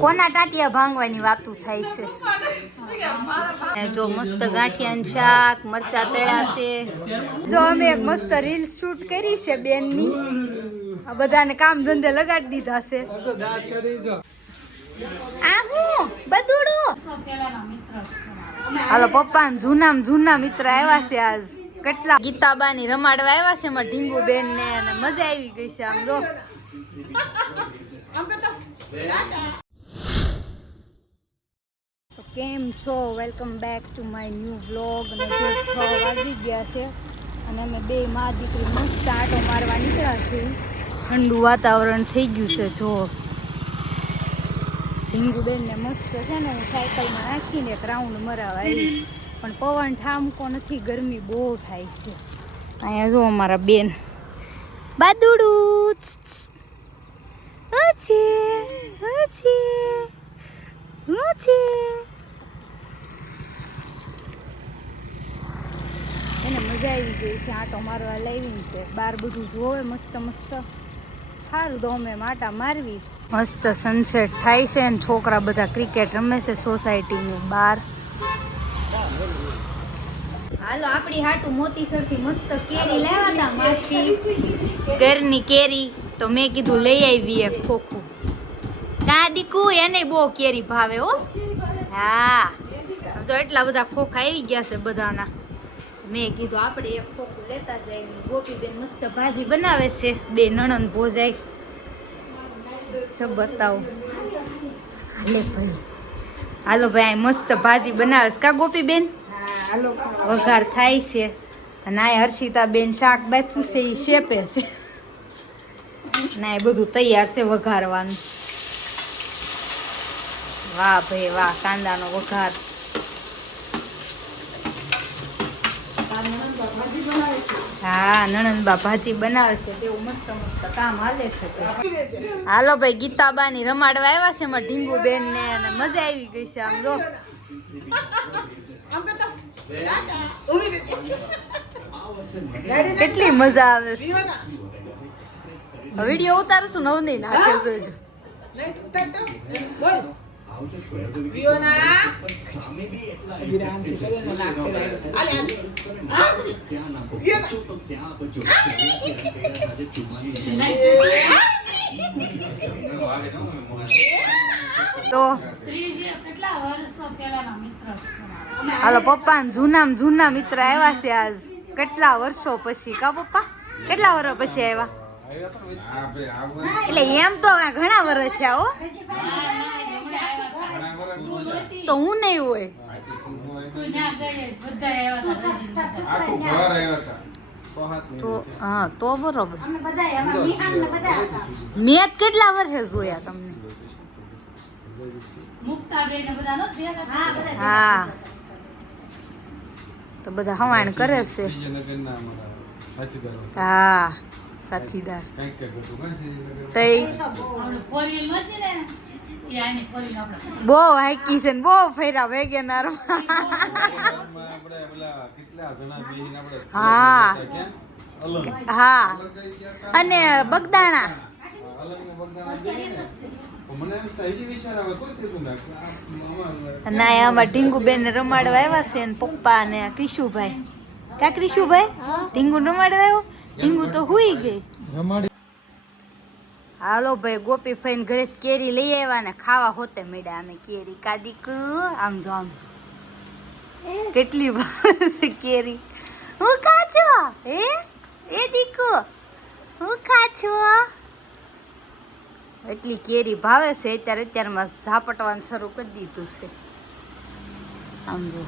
કોના ટાટિયા ભાંગવાની વાતું થાય છે? જો મસ્ત ગાંઠિયાનું શાક, મરચા તળ્યા છે. જો અમે એક મસ્ત રીલ શૂટ કરી છે બેનની. આ બધાને કામ ધંધે લગાડી દીધા છે. આ હું બદુડું. હાલો પપ્પા જૂના મિત્ર આવ્યા છે આજ. કેટલા ગીતાબાની રમાડવા આવ્યા છે એમાં ઢીંગુ બેન ને અને મજા આવી ગઈ છે. આમ જો કેમ છો? Welcome back to my new vlog. અને જો 6 વાગી ગયા છે અને અમે બે મા દીકરી મસ્ત આંટો મારવા નીકળ્યા છે. ઠંડુ વાતાવરણ થઈ ગયું છે. જો ઢીંગુબેન ને મસ્ત છે ને હું સાયકલમાં નાખીને એક રાઉન્ડ મરાવા આવી, પણ પવન ઠામકો નથી, ગરમી બહુ થાય છે. અહીંયા જો અમારા બેન બાદુડું એને મજા આવી ગઈ છે આંટો મારવા લાવીને છે. બહાર બધું જોવે મસ્ત સારું તો અમે આંટા મારવી. મસ્ત સનસેટ થાય છે અને છોકરા બધા ક્રિકેટ રમે છે સોસાયટીની બહાર. હાલો આપણી હાટું મોતીસરથી મસ્ત કેરી લાવ્યા હતા માસી, ઘરની કેરી. તો મેં કીધું લઈ આવી એક ખોખું. કા દીકુ એને બહુ કેરી ભાવે હો. હા તો એટલા બધા ખોખા આવી ગયા છે બધાના. મેં કીધું આપણે એક ખોખું લેતા જાય. ગોપીબેન મસ્ત ભાજી બનાવે છે, બે નણંદ ભોજાય. જો બતાવું. હાલો ભાઈ મસ્ત ભાજી બનાવે છે કા ગોપીબેન? વઘાર થાય છે અને આ હર્ષિતા બેન શાક બાફું છે એ શેપે છે. ના એ બધું તૈયાર છે વઘારવાનું. વાહ ભાઈ વાહ, કાંદાનો વઘાર. હા નણંદબા ભાજી બનાવે છે તેવું મસ્ત કામ હાલે છે. હાલો ભાઈ ગીતાબાની રમાડવા આવ્યા છે એમાં ઢીંગુ બેન ને અને મજા આવી ગઈ છે. આમ જો કેટલી મજા આવે છે. વિડીયો ઉતારું છું નવની નાખે જોજો. તો હાલો પપ્પા જૂના મિત્ર આવ્યા છે આજ. કેટલા વર્ષો પછી કા પપ્પા? કેટલા વર્ષ પછી આવ્યા? એટલે એમ તો ઘણા વર્ષ છે. હો તો હું નહીં હોય તો હા તો બરોબર. મેં કેટલા વર્ષે જોયા તમને? હા તો બધા હવાણ કરે છે. હા સાથીદાર બહુ હાઈકી છે ને બહુ ફેરા વેગેનાર. હા હા અને બગદાણા. ના આમાં ઢીંગુબેન રમાડવા આવ્યા છે ને પપ્પા ને ક્રિશુભાઈ. કા ક્રિશુભાઈ ઢીંગુ રમાડવા આવ્યો? ઢીંગુ તો હુઈ ગઈ. હાલો ભાઈ ગોપી ફઈને ઘરે કેરી લઈ આવ્યા ને ખાવા હોતે મેળ્યા અમે કેરી. કાદીક આમ જો આમ કેટલી કેરી. હું ખા છો હે એ દીકુ? હું ખા છો? એટલી કેરી ભાવે છે. અત્યારમાં ઝાપટવાનું શરૂ કરી દીધું છે. આમ જો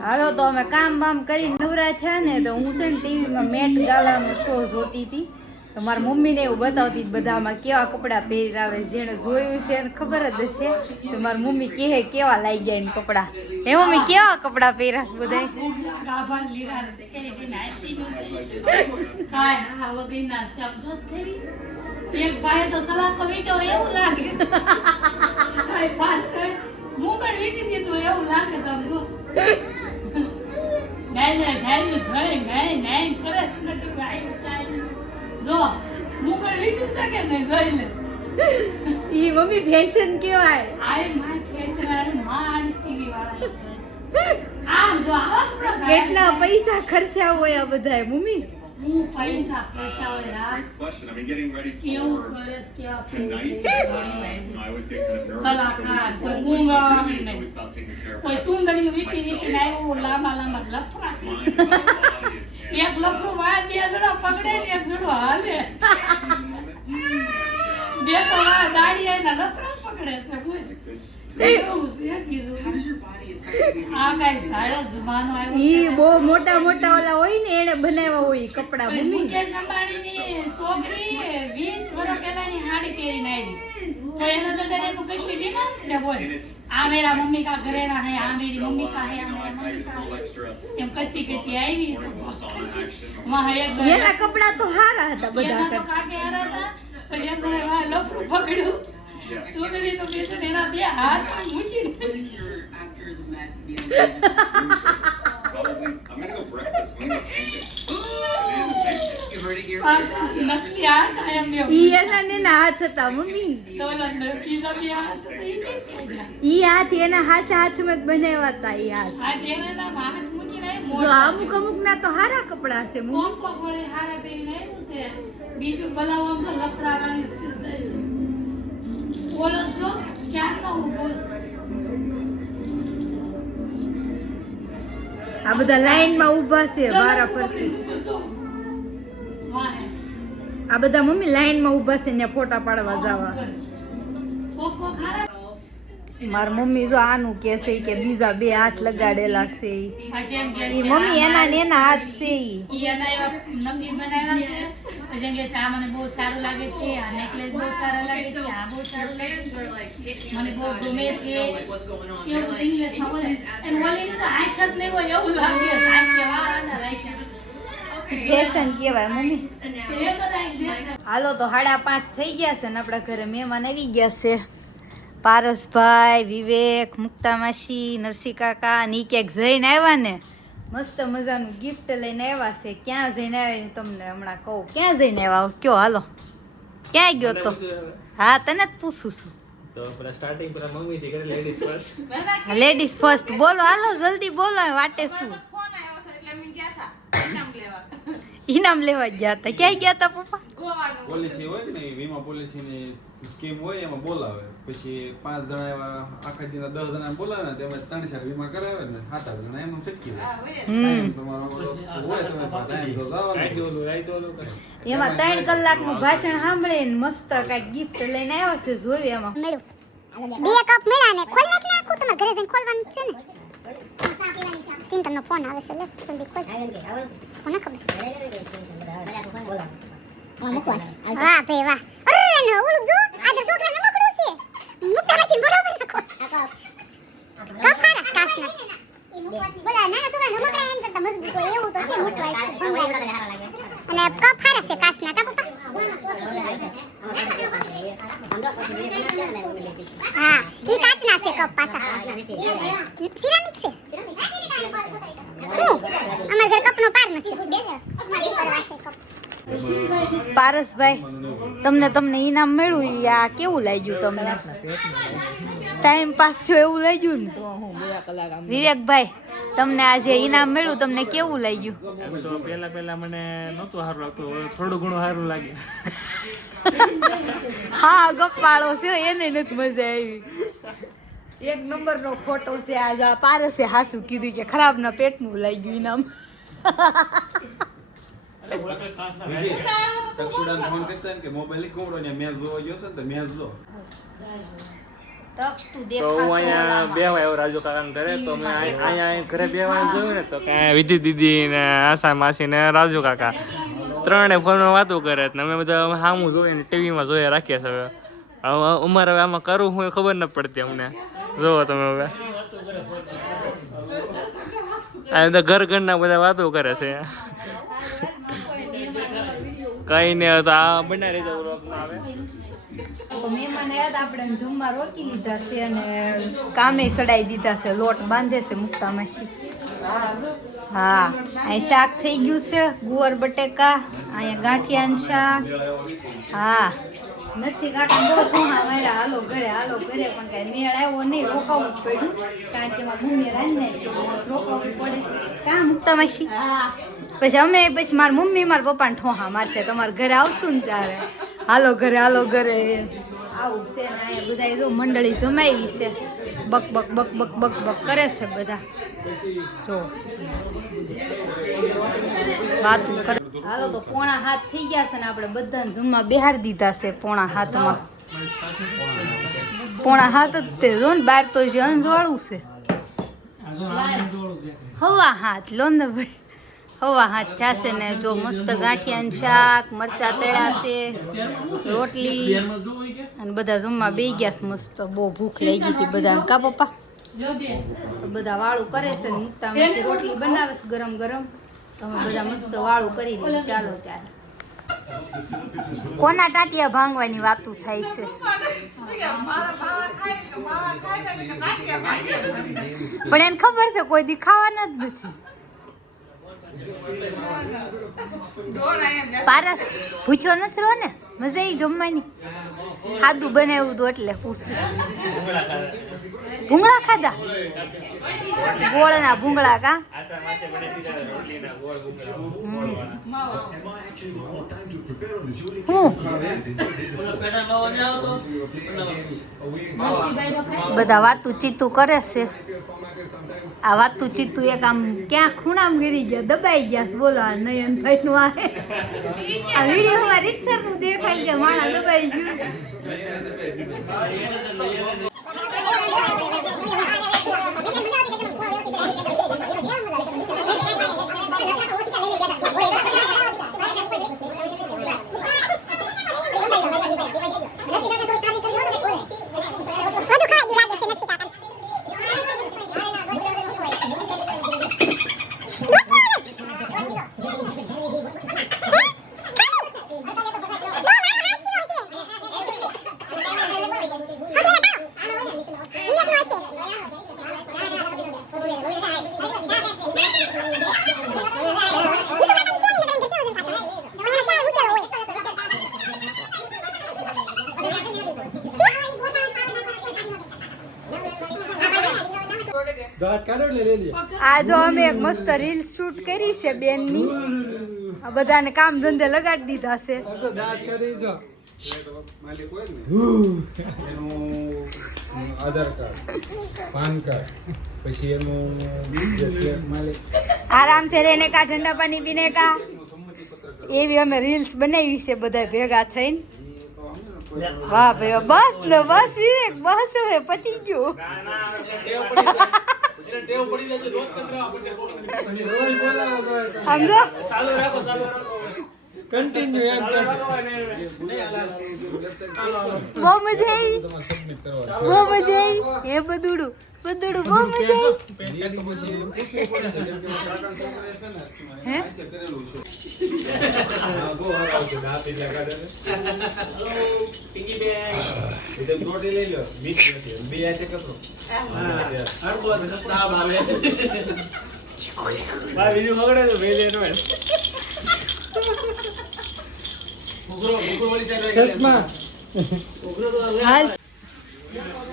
હાલો તો અમે કામ બામ કરી નવરા છે ને તો હું છે ને ટીવીમાં મેટ ગાલાનો શો જોતી હતી. તો મારા મમ્મીને એવું બતાવતી બધામાં કેવા કપડાં પહેરાવે. જેને જોયું છે એને ખબર જ હશે. તો મારી મમ્મી કહે કેવા લાગી ગયા એને કપડાં. હે મમ્મી કેવા કપડાં પહેરાશ બધા? એક ભાઈ તો સલાકો વીટો એવું લાગે. હું પણ વીટી દીધું એવું લાગે. સમજો નાઈ કરે જો મુકર વીટી શકે ને જોઈ લે ઈ મમ્મી ફેશન કેવાય આય માય ફેશન આની માં ટીવી વાળા આમ જો આ કેટલા પૈસા ખર્ચા હોય આ બધાય મમ્મી હું પૈસા હોય યાર question. I've been getting ready કેવું for કરસ કે tonight. I always get kind of nervous. સલાહકાર, because કોઈ it's ગુંગા always નહીં. always about taking care of કોઈ સુંદરી વીટી આવ્યું લાંબા Lafra mine, about the body, and, એક લફરું વાળ બે જણા પકડે ને એક જણો હાલે બે તો વાળ દાડી આવીને લફરા પકડે છે કોઈ like this. એવું છે કીધું આ કાંઈ ધાડો જમાનો આવ્યો ઈ છે. બહુ મોટા મોટા ઓલા હોય ને એને બનાવ્યા હોય ઈ કપડા કોઈ મમ્મી મુકેશ અંબાણીની છોકરી 20 વર્ષ પહેલાની સાડી પહેરીને આવી તો એનો તો ત્યારે એનું કેટલી ડિમાન્ડ છે બોલ And it's આ મેરા મમ્મી કા ઘરેણા હે આ મેરી so, મમ્મી કા હે આ you know, Mera I mummy did a કા little extra એમ કતી કતી આવી તો morning little sauna action. વાહ એક એના કપડા તો સારા હતા બધા એના તો કરતા. કાકે હારા હતા પછી એક જણે વાહ લફરું પકડ્યું Yeah. છોકરી તો બેસે એના બે હાથ મૂકીને Probably, I'm gonna go breakfast. I'm gonna go camping. પાછા નકલી હાથ આયા બે ઈ એના ને એના હાથ હતા મમ્મી તો ઓલા બીજા બે હાથ તો ઈ કે થઈ ગયા ઈ હાથ એના હાથા હાથમાં જ બનાવ્યા હતા ઈ હાથ આ ટેરેલા હાથ મૂકીને આવી જો અમુક અમુક ના તો સારા કપડા છે મમ્મી કોમ્પો વડે હારા પહેરીને આવ્યું છે બીજું બલાવો આમ તો લફરાવાની છે બોલો છો ક્યારનો ઊભો છે આ બધા લાઈન માં ઊભા છે વારા ફરતી વાહ આ બધા મમ્મી લાઈન માં ઊભા છે ને ફોટા પાડવા જવા કોકો ખારા માર મમ્મી જો આનું કે છે કે બીજા બે હાથ લગાડેલા છે ઈ. પછી એમ કે ઈ મમ્મી એના ને એના હાથ છે ઈ. ઈ એના એવા નમકીન બનાવ્યા છે પછી એમ કે છે આ મને બહુ સારું લાગે છે આ નેકલેસ બહુ સારા લાગે છે આ બહુ સારું લાગે છે મને બહુ ગમે છે એવું ઇંગ્લિશમાં બોલે અને ઓલીને તો આંખ જ નહીં હોય એવું લાગે છે આંખ કેવા આના રાખ્યા ફેશન કહેવાય મમ્મી એ બધા આંખ દેખાય. હાલો તો 5:30 થઈ ગયા છે ને આપણા ઘરે મહેમાન આવી ગયા છે પારસભાઈ વિવેક મુક્તા માસી નરસિંહ કાકા ને ઈ ક્યાંક જઈને આવ્યા ને મસ્ત મજાનું ગિફ્ટ લઈને આવ્યા છે ક્યાં જઈને આવ્યા એ તમને હમણાં કહું ક્યાં જઈને આવ્યા કયો હાલો ક્યાં ગયો તો હા તને જ પૂછું છું તો પેલા સ્ટાર્ટિંગ પેલા મમ્મી થી કરે લેડીઝ ફર્સ્ટ લેડીઝ ફર્સ્ટ બોલો હાલો જલ્દી બોલો વાટે શું ઇનામ લેવા ગયા હતા ક્યાં ગયા હતા પપ્પા પોલિસી હોય ને એ વીમા પોલિસીની સ્કીમ હોય એમાં બોલાવે પછી 5 જણા એવા આખા દિનના 10 જણા બોલાવે ને તેમાં 3-4 વીમા કરાવે ને 7 જણા એમનું છટકી દે ટાઈમ તમારો હોય તમે ટાઈમ તો જવાનો રાઈટ ઓલું કરે એમાં 3 કલાકનું ભાષણ સાંભળે ને મસ્ત કાંઈક ગિફ્ટ લઈને આવ્યા છે જોયું એમાં મળ્યું બે કપ મળ્યા ને ખોલ નાખ નાખું તમારે ઘરે જઈને ખોલવાનું છે ને ચિંતનનો ફોન આવે છે લે જલ્દી ખોલ કોને ખબર વાહ ભાઈ વાહ અરે ને ઓલું જો આ તો છોકરા ને મકડું છે મુક્તા મશીન બરોબર નાખો કફારા કાસના બોલા નાના છોકરા ને મકડા એમ કરતા મજબૂત હોય એવું તો છે મોટવાય છે ભંગાય અને કફારા છે કાસના કા પપ્પા હા ઈ કાચના છે કપ પાછા સિરામિક છે અમાર ઘર કપનો પાર નથી પારસભાઈ તમને ઈનામ મળ્યું ઈ આ કેવું લાગ્યું તમને ટાઈમ પાસ થયો એવું લાગ્યું ને વિવેકભાઈ તમને આજે ઈનામ મળ્યું તમને કેવું લાગ્યું એમ તો પહેલા મને નહોતું સારું લાગતું હવે થોડું ઘણું સારું લાગે હા ગપ્પાળો છે એને નથી મજા આવી એક નંબરનો ફોટો છે આજ આ પારસે હાસું કીધું કે ખરાબના પેટનું લાગ્યું ઈનામ તક્ષુડાને ફોન કરતા ને કે મોબાઈલ કોમડો ને મેચ જોવા ગયો છે ને તો મેચ જો તો હું અહીંયા બેવા આવ્યો રાજુ કાકાને ઘરે તો મેં અહીંયા ઘરે બેવાનું જોયું ને તો વિધિ દીદી ને આશા માસી ને રાજુ કાકા ત્રણે ફોનમાં વાતો કરે ને અમે બધા સામું જોઈને ટીવીમાં જોઈએ રાખીએ છીએ હવે અમારે હવે આમાં કરવું હું ખબર ન પડતી અમને જોવો તમે હવે આ બધા ઘરના બધા વાતો કરે છે કઈ ને તો આ બનાવી જવું આવે તો મહેમાન આવ્યા હતા આપણે જમવા રોકી લીધા છે અને કામે સડાઈ દીધા છે લોટ બાંધે છે મુક્તા માસી હા અહીં શાક થઈ ગયું છે ગુવાર બટેકા અહીંયા ગાંઠિયાનું શાક હા નરસિંહ કાકા બહુ ફોહા માર્યા હાલો ઘરે પણ કાંઈ મેળ આવ્યો નહીં રોકાવું જ પડ્યું કારણ કે એમાં મમ્મીએ રાંધી નાખ્યું રોકાવું પડે કાં મૂકતા માસી પછી મારી મમ્મી મારા પપ્પાને ઠોહા મારશે તમારે ઘરે આવશું ને ત્યારે હાલો ઘરે આવું છે ને અહીંયા બધા જો મંડળી જમાવી છે buck buck buck buck buck buck કરે છે બધા જો વાતું કરે હાલો તો 6:30 થઈ ગયા છે ને આપણે બધાને જમવા બેહાડી દીધા છે 6:30 6:30 જ તે જો ને બહાર તો જે અંજવાળું છે 7:30 લો ને ભાઈ 7:30 થયા ને જો મસ્ત ગાંઠિયાનું શાક મરચા તળ્યા છે રોટલી અને બધા જમવા બેસી ગયા છે મસ્ત બહુ ભૂખ લાગી હતી બધાને કા પપ્પા તો બધા વાળું કરે છે ને મુકતા મસ્ત રોટલી બનાવે છે ગરમ ગરમ તો અમે બધા મસ્ત વાળું કરી લઈએ ચાલો ત્યારે કોના ટાટિયા ભાંગવાની વાતું થાય છે પણ એને ખબર છે કોઈ દી ખાવાના જ નથી પારસ પૂછ્યો નથી રહો ને મજા આવી જમવાની સાદું બનાવ્યું હતું એટલે પૂછું ભૂંગળા ખાધા ગોળના ભૂંગળા કા બધા વાતું ચીતું કરે છે આ વાતું ચીતું એક આમ ક્યાં ખૂણામ ગીરી ગયા દબાઈ ગયા બોલો આ નયનભાઈ નું આ વિડીયોમાં રીતસર નું દેખાઈ ગયા માણા દબાઈ ગયું આ જો અમે એક મસ્ત રીલ શૂટ કરી છે બેનની આ બધાને કામ ધંધે લગાડી દીધા છે માલિક હોય ને એનું આધાર કાર્ડ પાન કાર્ડ પછી એનું માલિક આરામ से रहने का ठंडा पानी पीने का એવી અમે રીલ્સ બનાવી છે બધા ભેગા થઈને વાહ ભાઈ બસ લો બસ વિવેક બસ હવે પતી ગયું સમજો કન્ટિન્યુ એમ બહુ મજા આવી એ બધુડું બહુ મજા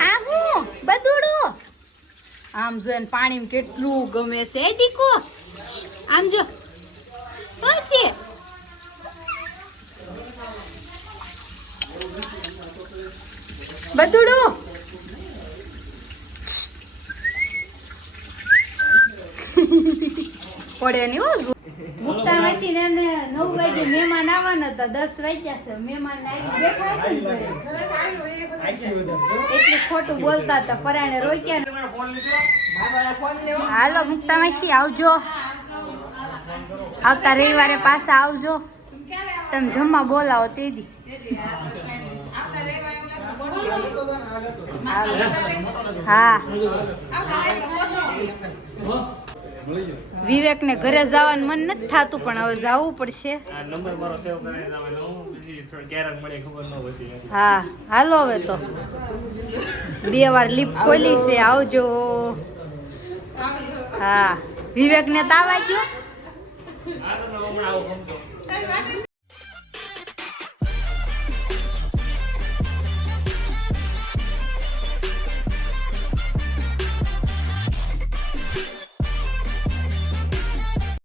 આ હું બધુડું આમ જો એને પાણી કેટલું ગમે છે એ દીકો આમ જો છે બધુડું પડે નહીં હો મુક્તા મશીન એને 9 વાગે મહેમાન આવવાના હતા 10 વાગ્યા છે મહેમાન આવી બેઠા છે ને એટલું ખોટું બોલતા હતા પરાણે રોક્યા હાલો મુક્તા મશી આવજો આવતા રવિવારે પાછા આવજો તમે જમવા બોલાવો તે દી હા વિવેક ને ઘરે જવાનું મન નથી થતું પણ હવે જવું પડશે નંબર મારો સેવ કરાવી દેવાનો પછી થોડી ગેરંટી મળે ખબર ન પછી હા હાલો હવે તો 2 વાર લિફ્ટ ખોલી છે આવજો હા વિવેકને તાવ આવી ગયો આ તો હમણાં આવું સમજો